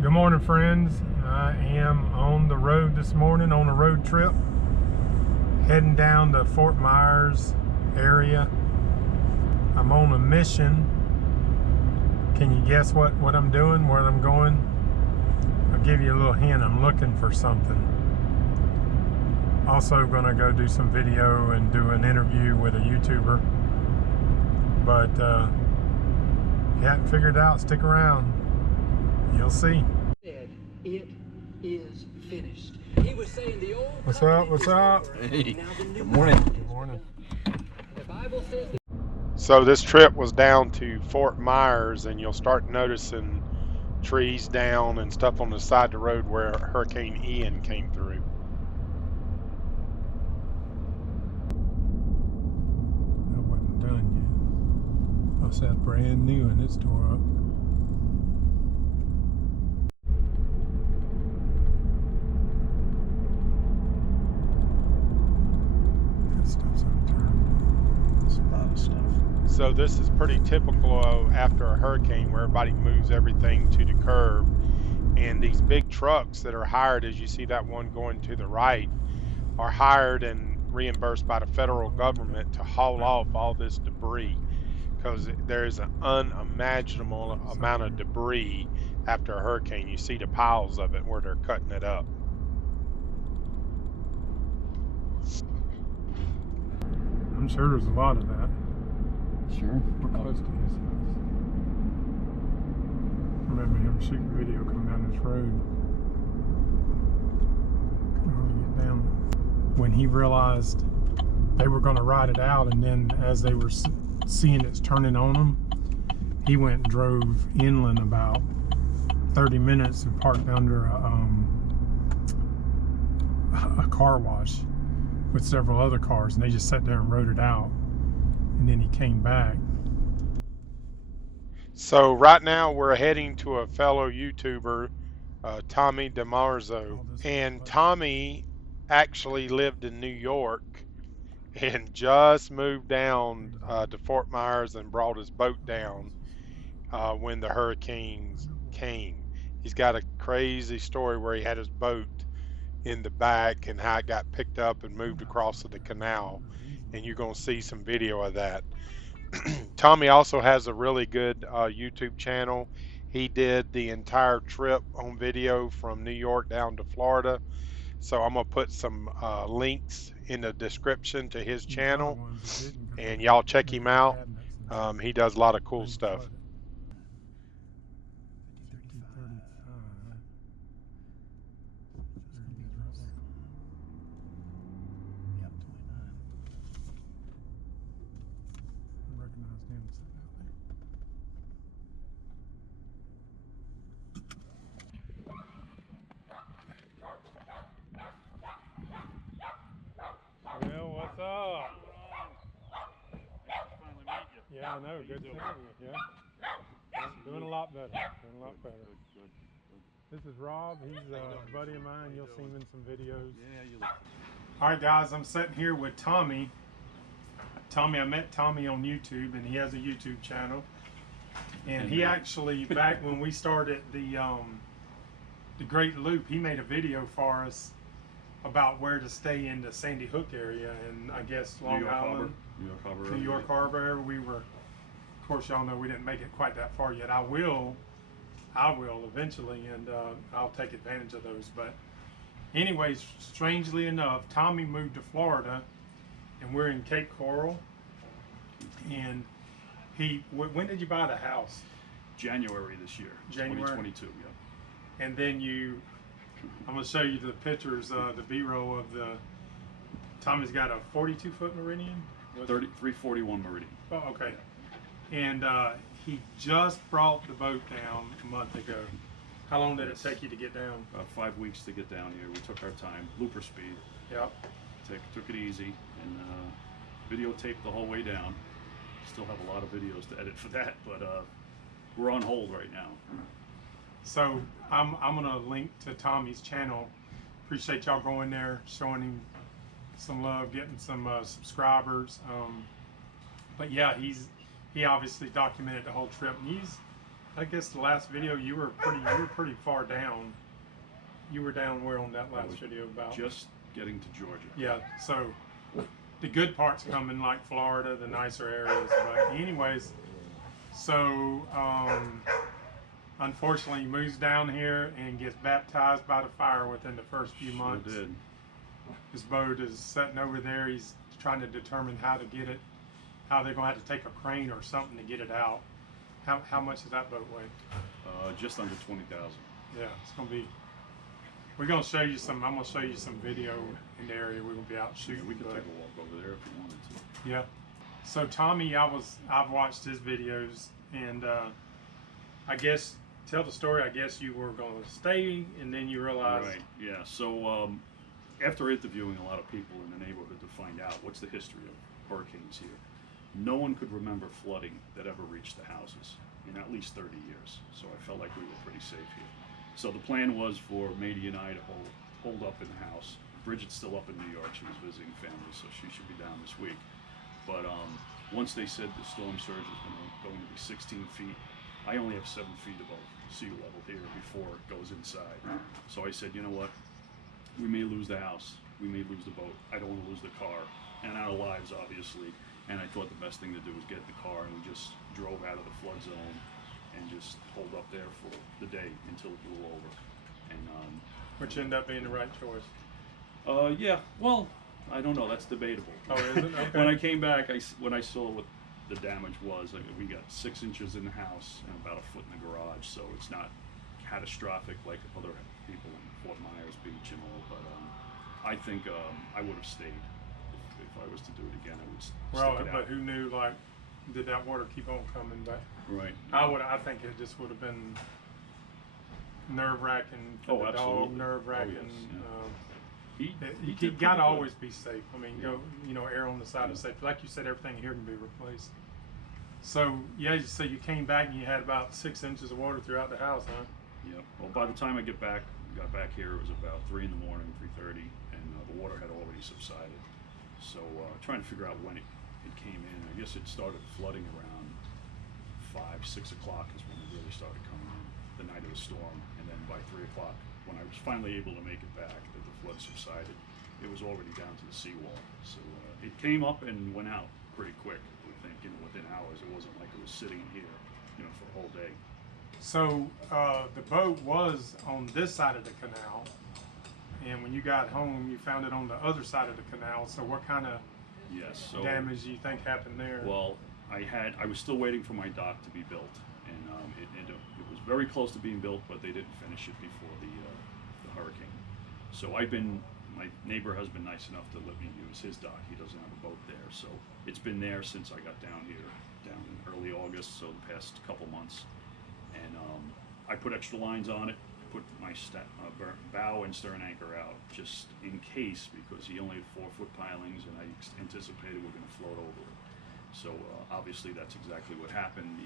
Good morning, friends. I am on the road this morning on a road trip, heading down to Fort Myers area. I'm on a mission. Can you guess what I'm doing, where I'm going? I'll give you a little hint. I'm looking for something. Also gonna go do some video and do an interview with a YouTuber. But if you haven't figured it out, stick around. You'll see. It is finished. He was saying the old What's up? What's up? Hey, good morning. Good morning. The Bible says So this trip was down to Fort Myers, and you'll start noticing trees down and stuff on the side of the road where Hurricane Ian came through. That wasn't done yet. Oh, so that's brand new and it's tore up. Stuff's unturned. It's a lot of stuff. So this is pretty typical of after a hurricane where everybody moves everything to the curb, and these big trucks that are hired, as you see that one going to the right, are hired and reimbursed by the federal government to haul off all this debris, because there's an unimaginable amount of debris after a hurricane. You see the piles of it where they're cutting it up. I'm sure there's a lot of that. Sure. We're close to his house. I remember him shooting video coming down this road. Couldn't hardly get down. When he realized they were going to ride it out, and then as they were seeing it's turning on them, he went and drove inland about 30 minutes and parked under a car wash with several other cars, and they just sat there and rode it out, and then he came back. So right now we're heading to a fellow YouTuber, Tommy DeMarzo, and Tommy actually lived in New York and just moved down to Fort Myers and brought his boat down when the hurricanes came. He's got a crazy story where he had his boat in the back and how it got picked up and moved across to the canal, and you're going to see some video of that. Tommy also has a really good YouTube channel. He did the entire trip on video from New York down to Florida, so I'm going to put some links in the description to his channel, and y'all check him out. He does a lot of cool stuff. Well, what's up? Yeah, I know. Good to see you. Yeah. Doing a lot better. Doing a lot better. Good. This is Rob. He's a buddy of mine. You'll see him in some videos. Yeah, you look. All right, guys. I'm sitting here with Tommy. I met Tommy on YouTube, and he has a YouTube channel. And he actually, back when we started the Great Loop, he made a video for us about where to stay in the Sandy Hook area, and I guess Long Island, New York Harbor. We were, of course, y'all know we didn't make it quite that far yet. I will eventually, and I'll take advantage of those. But anyways, strangely enough, Tommy moved to Florida, and we're in Cape Coral. And when did you buy the house? January this year. January 2022. Yeah. And then I'm going to show you the pictures, the B-roll of Tommy's got a 42-foot Meridian? 341 Meridian. Oh, okay. And he just brought the boat down a month ago. How long did it take you to get down? About 5 weeks to get down here. We took our time, looper speed. Yep. Took it easy, and videotaped the whole way down. Still have a lot of videos to edit for that, but we're on hold right now. So I'm gonna link to Tommy's channel. Appreciate y'all going there, showing him some love, getting some subscribers. But yeah, he obviously documented the whole trip, and he's I guess the last video you were pretty far down. You were down where on that last video about? Just getting to Georgia. Yeah. So the good parts come in like Florida, the nicer areas. But anyways, so unfortunately, he moves down here and gets baptized by the fire within the first few months. Sure did. His boat is sitting over there. He's trying to determine how to get it, how they're going to have to take a crane or something to get it out. How much does that boat weigh? Just under 20,000. Yeah, it's going to be. We're going to show you some. I'm going to show you some video in the area. We're going to be out shooting. We could but- take a walk over there if you wanted to. Yeah. So Tommy, I've watched his videos, and I guess tell the story. I guess you were going to stay, and then you realized. Right. Yeah. So after interviewing a lot of people in the neighborhood to find out what's the history of hurricanes here, no one could remember flooding that ever reached the houses in at least 30 years. So I felt like we were pretty safe here. So the plan was for Mady and I to hold up in the house. Bridget's still up in New York. She was visiting family, so she should be down this week. But once they said the storm surge was going to be 16 feet, I only have 7 feet above sea level here before it goes inside. So I said, you know what? We may lose the house. We may lose the boat. I don't want to lose the car and our lives, obviously. And I thought the best thing to do was get in the car, and we just drove out of the flood zone and just holed up there for the day until it blew over. And which ended up being the right choice. yeah, well, I don't know. That's debatable. Oh, is it? Okay. When I came back, when I saw what the damage was, I mean, we got 6 inches in the house and about a foot in the garage, so it's not catastrophic like other people in Fort Myers Beach and all. But I think I would have stayed if I was to do it again. I would stick it But out. who knew? Like, did that water keep on coming back? Right. I think it just would have been nerve-wracking for Oh, the dog, absolutely. nerve-wracking. Oh, yes, yeah. You did got to pretty good. always be safe. I mean, Yeah. go, err on the side of safety. Like you said, everything here can be replaced. So yeah, so you came back and you had about 6 inches of water throughout the house, huh? Yep. Well, by the time I got back here, it was about 3 in the morning, 3:30, and the water had already subsided. So trying to figure out when it came in. I guess it started flooding around 5, 6 o'clock is when it really started coming in, the night of the storm. And then by 3 o'clock, when I was finally able to make it back, that the flood subsided, it was already down to the seawall. So it came up and went out pretty quick. I think, within hours. It wasn't like it was sitting here, for a whole day. So the boat was on this side of the canal, and when you got home, you found it on the other side of the canal. So what kind of Yes. So damage do you think happened there? well, I was still waiting for my dock to be built, and it was very close to being built, but they didn't finish it before the hurricane. So my neighbor has been nice enough to let me use his dock. He doesn't have a boat there, so it's been there since I got down here, down in early August, so the past couple months. And I put extra lines on it, put my bow and stern anchor out, just in case, because he only had 4-foot pilings, and I anticipated we're going to float over it. So obviously that's exactly what happened.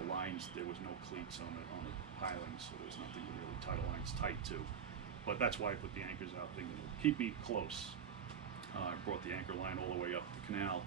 The lines, there was no cleats on the pilings, so there's nothing to really tie the lines tight to. But that's why I put the anchors out, thinking it'll keep me close. I brought the anchor line all the way up the canal,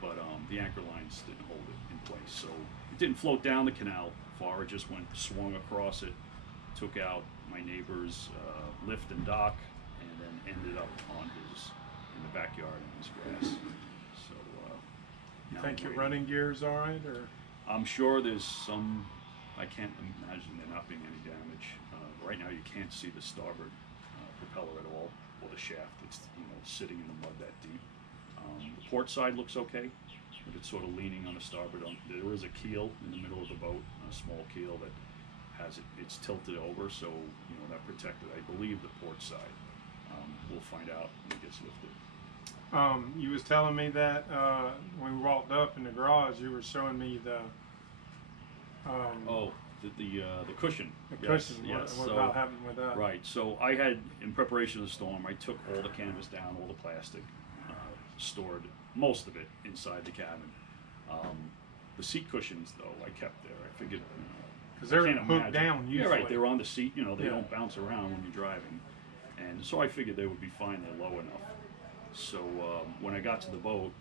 but the anchor lines didn't hold it in place. So it didn't float down the canal far, it just swung across it, took out my neighbor's lift and dock, and then ended up in the backyard in his grass. So you now think I'm your waiting. running gear's all right, or? I'm sure there's some. I can't imagine there not being any damage. Right now, you can't see the starboard propeller at all, or the shaft. It's sitting in the mud that deep. The port side looks okay, but it's sort of leaning on the starboard. There is a keel in the middle of the boat, a small keel that has it's tilted over, so that protected. I believe the port side. We'll find out when it gets lifted. You was telling me that when we walked up in the garage, you were showing me the The cushion. the Yes, cushion. yes. What So- about happened with that? Right. So I had, in preparation of the storm, I took all the canvas down, all the plastic, stored most of it inside the cabin. The seat cushions, though, I kept there. I figured. Because they're I can't hooked imagine. down Yeah, usually. right. They're on the seat. They Yeah. don't bounce around when you're driving, and so I figured they would be fine. They're low enough. So when I got to the boat,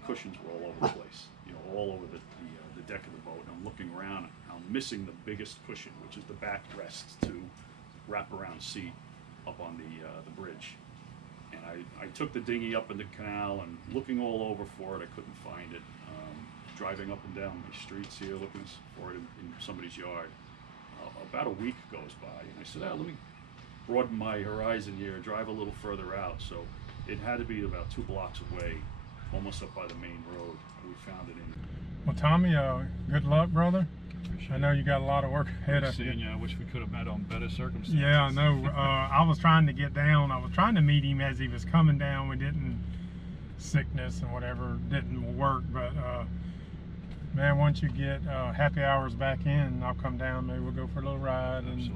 the cushions were all over the place. All over the deck of the boat. And I'm looking around. around, missing the biggest cushion, which is the backrest to wraparound seat up on the bridge. And I took the dinghy up in the canal and looking all over for it, I couldn't find it. Driving up and down the streets here looking for it in somebody's yard. About a week goes by, and I said, let me broaden my horizon here, drive a little further out. So it had to be about 2 blocks away, almost up by the main road. We found it in. Well, Tommy, good luck, brother. I know you got a lot of work ahead of you. I wish we could have met on better circumstances. Yeah, I know. I was trying to get down. I was trying to meet him as he was coming down. We didn't, sickness and whatever didn't work. But man, once you get happy hours back in, I'll come down. Maybe we'll go for a little ride and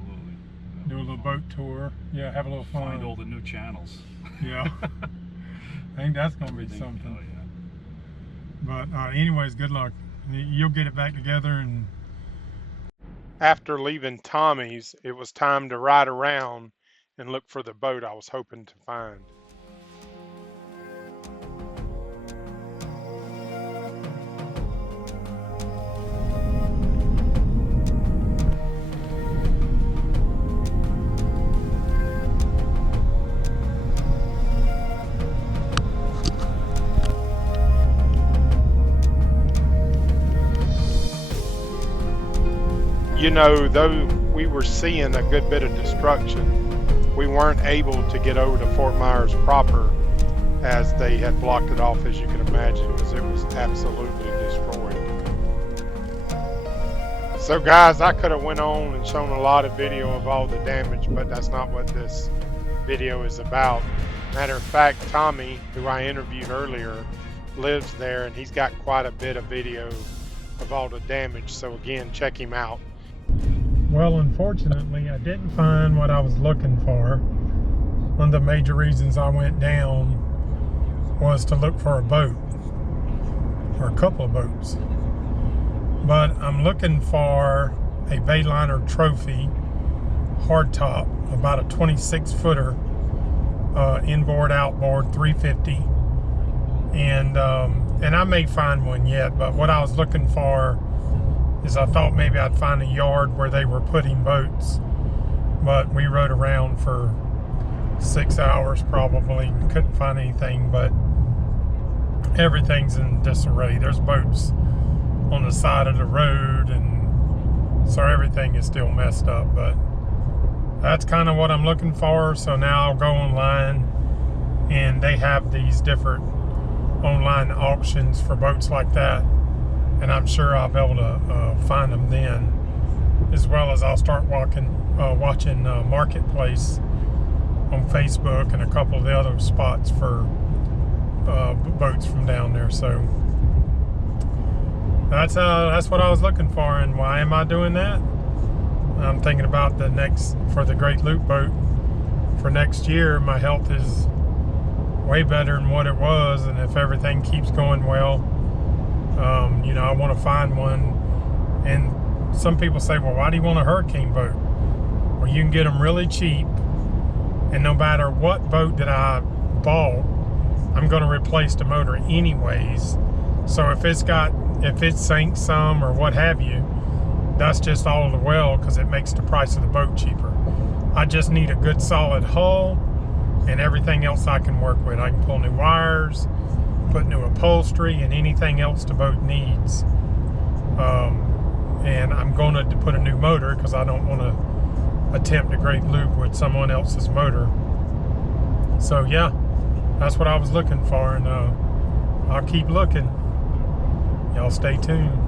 do a little boat tour. Yeah, have a little fun. Find all the new channels. Yeah, I think that's gonna be something. Oh, yeah. But anyways, good luck. You'll get it back together. And after leaving Tommy's, it was time to ride around and look for the boat I was hoping to find. You know, though we were seeing a good bit of destruction, we weren't able to get over to Fort Myers proper, as they had blocked it off, as you can imagine, because it was absolutely destroyed. So guys, I could have went on and shown a lot of video of all the damage, but that's not what this video is about. Matter of fact, Tommy, who I interviewed earlier, lives there, and he's got quite a bit of video of all the damage. So again, check him out. Well, unfortunately, I didn't find what I was looking for. One of the major reasons I went down was to look for a boat, or a couple of boats. But I'm looking for a Bayliner Trophy hardtop, about a 26-footer, inboard, outboard, 350. And I may find one yet, but what I was looking for is I thought maybe I'd find a yard where they were putting boats, but we rode around for 6 hours probably, couldn't find anything, but everything's in disarray. There's boats on the side of the road, and so everything is still messed up, but that's kind of what I'm looking for. So now I'll go online, and they have these different online auctions for boats like that, and I'm sure I'll be able to find them then, as well as I'll start watching Marketplace on Facebook and a couple of the other spots for boats from down there. So that's what I was looking for. And why am I doing that? I'm thinking about for the Great Loop boat for next year. My health is way better than what it was, and if everything keeps going well, you know, I want to find one. And some people say, well, why do you want a hurricane boat? Well, you can get them really cheap, and no matter what boat that I bought, I'm going to replace the motor anyways. So if it sinks some or what have you, that's just all the well, because it makes the price of the boat cheaper. I just need a good solid hull, and everything else I can work with. I can pull new wires, put new upholstery, and anything else the boat needs. And I'm going to put a new motor, because I don't want to attempt a Great Loop with someone else's motor. So yeah, that's what I was looking for, and I'll keep looking. Y'all stay tuned.